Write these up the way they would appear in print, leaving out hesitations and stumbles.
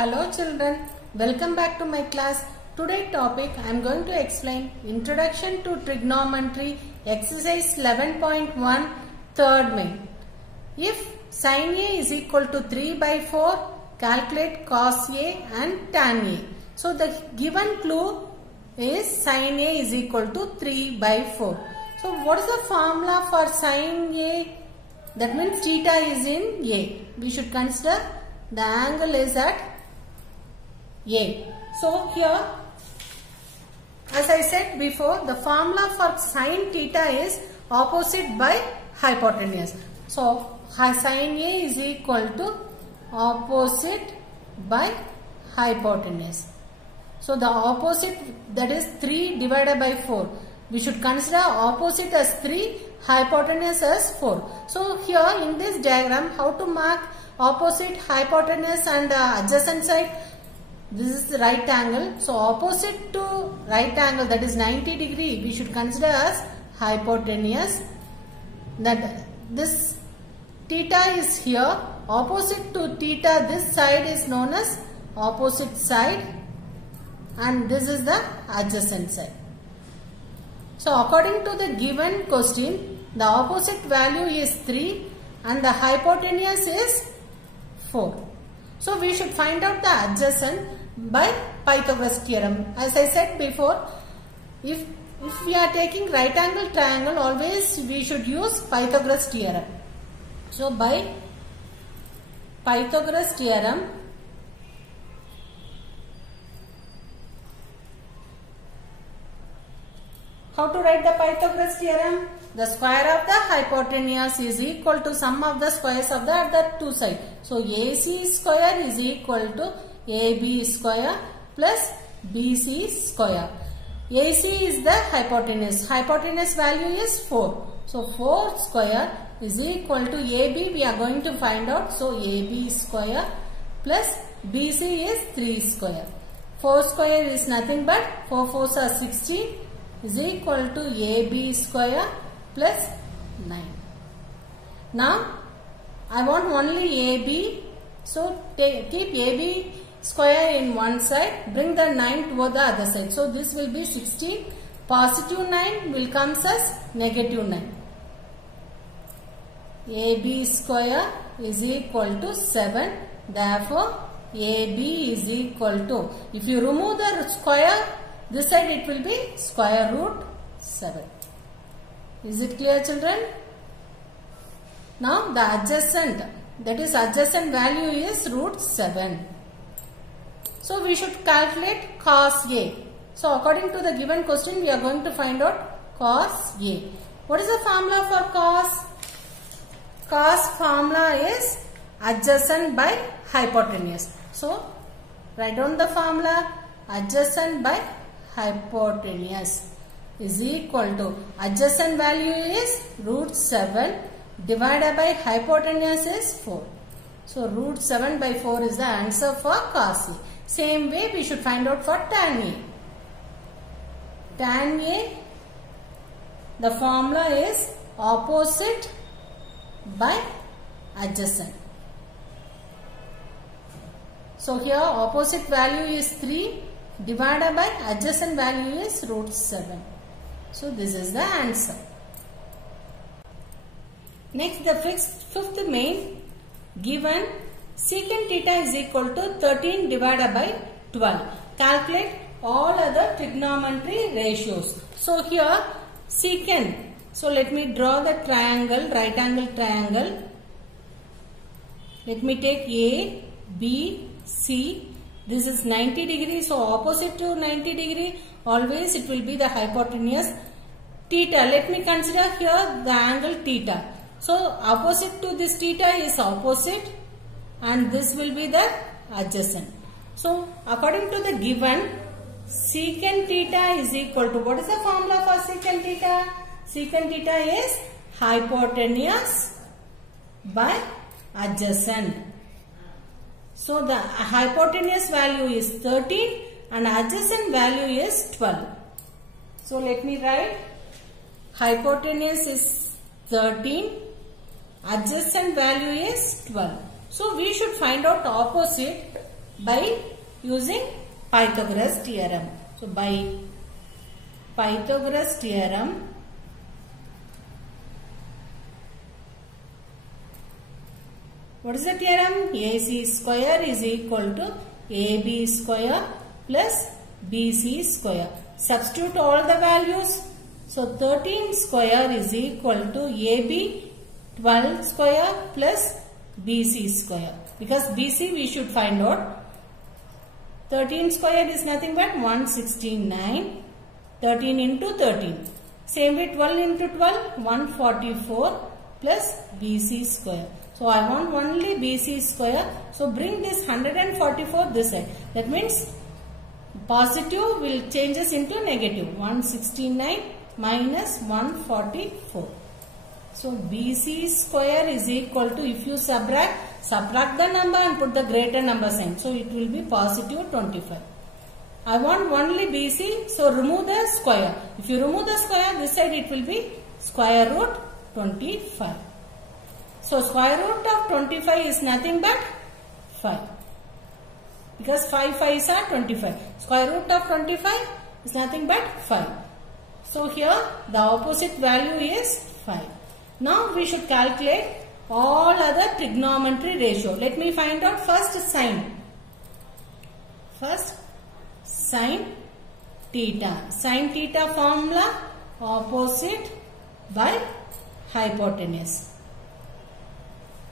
Hello children, welcome back to my class. Today's topic I am going to explain Introduction to Trigonometry exercise 11.1 third main. If sin A is equal to 3 by 4, calculate cos A and tan A. So the given clue is sin A is equal to 3 by 4. So what is the formula for sin A? That means theta is in A. We should consider the angle is at A. So here, as I said before, the formula for sin theta is opposite by hypotenuse. So sin A is equal to opposite by hypotenuse. So the opposite, that is 3 divided by 4. We should consider opposite as 3, hypotenuse as 4. So here in this diagram, how to mark opposite, hypotenuse and adjacent side? This is the right angle. So opposite to right angle, that is 90 degree, we should consider as hypotenuse. That this theta is here. Opposite to theta, this side is known as opposite side, and this is the adjacent side. So according to the given question, the opposite value is 3 and the hypotenuse is 4. So we should find out the adjacent by Pythagoras theorem. As I said before, if we are taking right angle triangle, always we should use Pythagoras theorem. So by Pythagoras theorem, how to write the Pythagoras theorem? The square of the hypotenuse is equal to sum of the squares of the other two sides. So AC square is equal to AB square plus BC square. AC is the hypotenuse. Hypotenuse value is 4. So 4 square is equal to AB. We are going to find out. So AB square plus BC is 3 square. 4 square is nothing but 4 4s are 16 is equal to AB square plus 9. Now I want only AB. So keep AB square in one side, bring the 9 toward the other side. So this will be 16. Positive 9 will come as negative 9. AB square is equal to 7. Therefore AB is equal to, if you remove the square, this side it will be square root 7. Is it clear children? Now the adjacent, that is adjacent value is root 7. So we should calculate cos A. So according to the given question, we are going to find out cos A. What is the formula for cos? Cos formula is adjacent by hypotenuse. So write down the formula. Adjacent by hypotenuse is equal to, adjacent value is root 7 divided by hypotenuse is 4. So root 7 by 4 is the answer for cos A. Same way we should find out for tan A. Tan A, the formula is opposite by adjacent. So here opposite value is 3 divided by adjacent value is root 7. So this is the answer. Next, the fifth main, given secant theta is equal to 13 divided by 12. Calculate all other trigonometry ratios. So here secant. So let me draw the triangle, right angle triangle. Let me take A, B, C. This is 90 degree. So opposite to 90 degree, always it will be the hypotenuse. Theta, let me consider here the angle theta. So opposite to this theta is opposite, and this will be the adjacent. So according to the given, secant theta is equal to, what is the formula for secant theta? Secant theta is hypotenuse by adjacent. So the hypotenuse value is 13 and adjacent value is 12. So let me write, hypotenuse is 13, adjacent value is 12. So we should find out opposite. by using Pythagoras theorem. So by Pythagoras theorem, what is the theorem? AC square is equal to AB square plus BC square. Substitute all the values. So 13 square is equal to AB 12 square plus BC square. Because BC we should find out. 13 square is nothing but 169. 13 into 13. Same way 12 into 12, 144 plus BC square. So I want only BC square. So bring this 144 this side. That means positive will changes into negative. 169 minus 144. So BC square is equal to, if you subtract the number and put the greater number sign. So it will be positive 25. I want only BC. So remove the square. If you remove the square, this side it will be square root 25. So square root of 25 is nothing but 5. Because 5 5s are 25. Square root of 25 is nothing but 5. So here the opposite value is 5. Now we should calculate all other trigonometry ratio. Let me find out first sine. First sine theta. Sine theta formula, opposite by hypotenuse.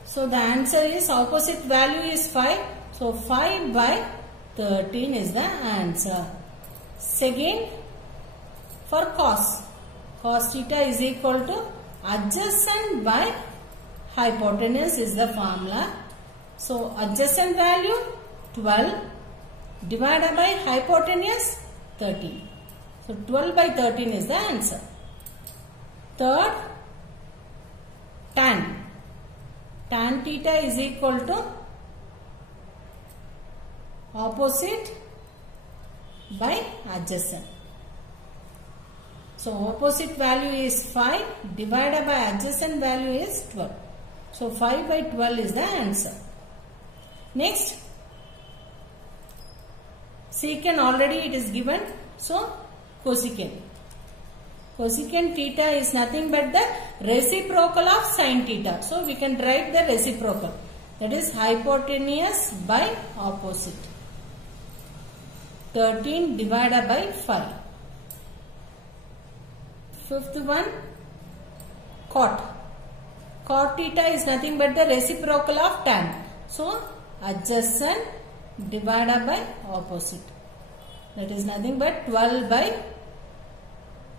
So the answer is, opposite value is 5. So 5 by 13 is the answer. Second, for cos. Cos theta is equal to adjacent by hypotenuse is the formula. So adjacent value 12 divided by hypotenuse 13. So 12 by 13 is the answer. Third, tan. Tan theta is equal to opposite by adjacent. So opposite value is 5 divided by adjacent value is 12. So 5 by 12 is the answer. Next, secant already it is given. So cosecant. Cosecant theta is nothing but the reciprocal of sin theta. So we can write the reciprocal. That is hypotenuse by opposite. 13 divided by 5. Fifth one, cot. Cot theta is nothing but the reciprocal of tan. So adjacent divided by opposite. That is nothing but 12 by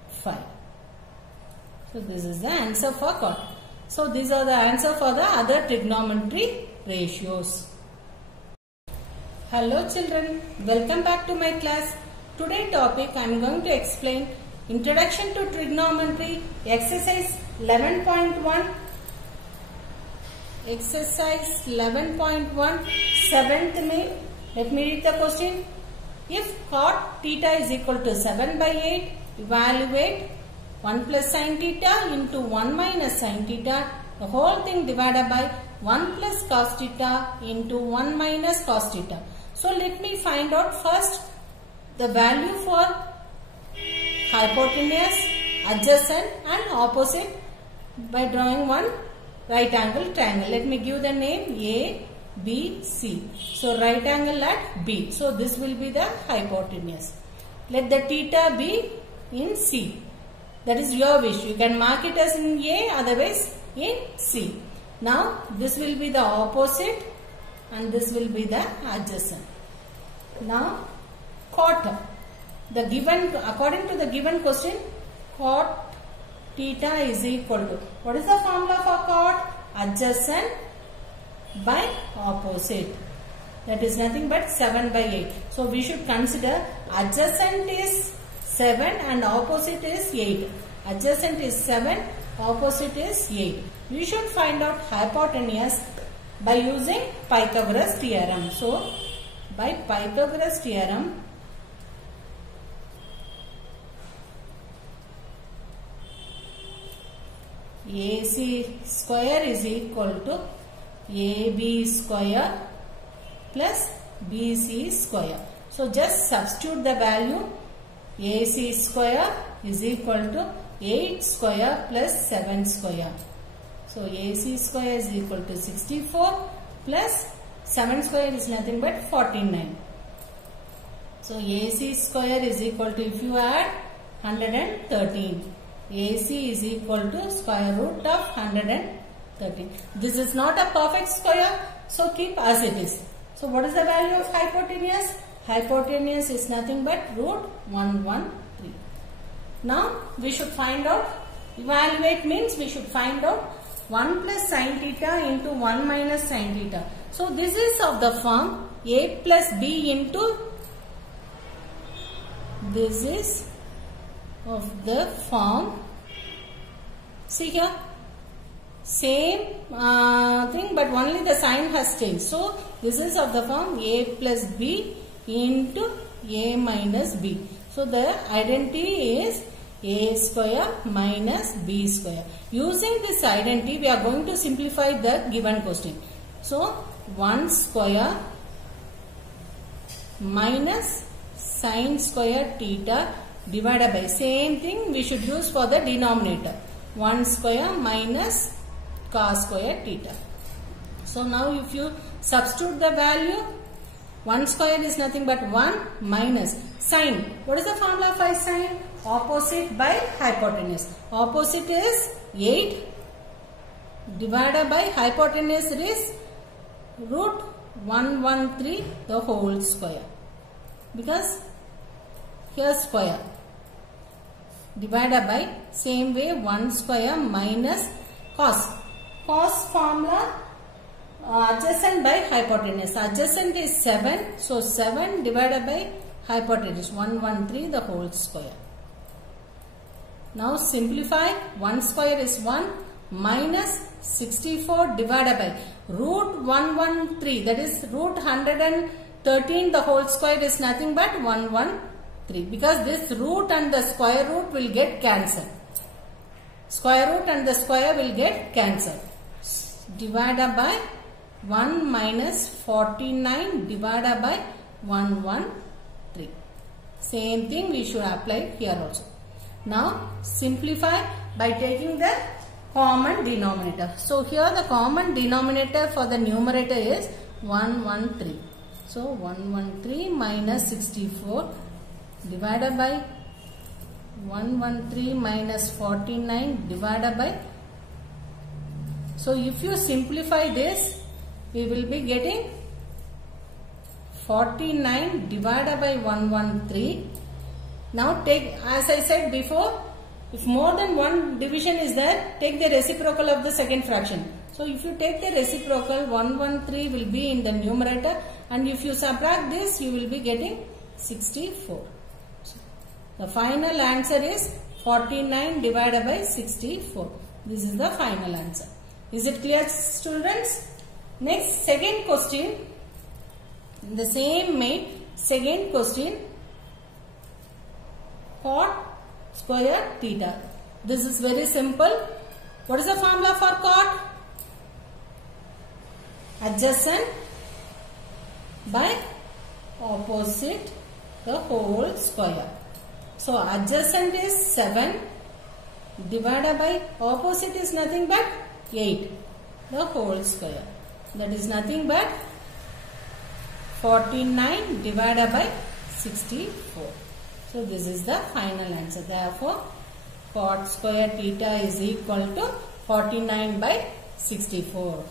5. So this is the answer for cot. So these are the answer for the other trigonometry ratios. Hello children, welcome back to my class. Today topic I am going to explain Introduction to Trigonometry, exercise 11.1. Exercise 11.1, 7th May. Let me read the question. If cot theta is equal to 7 by 8, evaluate 1 plus sin theta into 1 minus sin theta, the whole thing divided by 1 plus cos theta into 1 minus cos theta. So let me find out first the value for hypotenuse, adjacent and opposite by drawing one right angle triangle. Let me give the name A, B, C. So right angle at B. So this will be the hypotenuse. Let the theta be in C. That is your wish. You can mark it as in A, otherwise in C. Now this will be the opposite and this will be the adjacent. Now cot. The given, according to the given question, cot theta is equal to, what is the formula for cot? Adjacent by opposite. That is nothing but 7 by 8. So we should consider adjacent is 7 and opposite is 8. Adjacent is 7, opposite is 8. We should find out hypotenuse by using Pythagoras theorem. So by Pythagoras theorem, AC square is equal to AB square plus BC square. So just substitute the value. AC square is equal to 8 square plus 7 square. So AC square is equal to 64 plus 7 square is nothing but 49. So AC square is equal to, if you add, 113. AC is equal to square root of 113. This is not a perfect square, so keep as it is. So what is the value of hypotenuse? Hypotenuse is nothing but root 113. Now we should find out, evaluate means we should find out 1 plus sin theta into 1 minus sin theta. So this is of the form A plus B into, this is of the form, see here, same thing but only the sign has changed. So this is of the form A plus B into A minus B. So the identity is A square minus B square. Using this identity we are going to simplify the given question. So 1 square minus sin square theta divided by, same thing we should use for the denominator, 1 square minus cos square theta. So now if you substitute the value, 1 square is nothing but 1 minus sine. What is the formula for sine? Opposite by hypotenuse. Opposite is 8 divided by hypotenuse is root 113 the whole square. Because here square divided by, same way 1 square minus cos. Cos formula adjacent by hypotenuse. Adjacent is 7. So 7 divided by hypotenuse 113 the whole square. Now simplify. 1 square is 1 minus 64 divided by root 113, that is root 113 the whole square is nothing but 113, because this root and the square root will get cancelled. Square root and the square will get cancelled. Divided by 1 minus 49 divided by 113. Same thing we should apply here also. Now simplify by taking the common denominator. So here the common denominator for the numerator is 113. So 113 minus 64 divided by 113 minus 49 divided by. So if you simplify this, we will be getting 49 divided by 113. Now take, as I said before, if more than one division is there, take the reciprocal of the second fraction. So if you take the reciprocal, 113 will be in the numerator, and if you subtract this, you will be getting 64. So the final answer is 49 divided by 64. This is the final answer. Is it clear, students? Next, second question. The same main second question. Cot square theta. This is very simple. What is the formula for cot? Adjacent by opposite the whole square. So adjacent is 7 divided by opposite is nothing but 8 the whole square. That is nothing but 49 divided by 64. So this is the final answer. Therefore, cot square theta is equal to 49 by 64.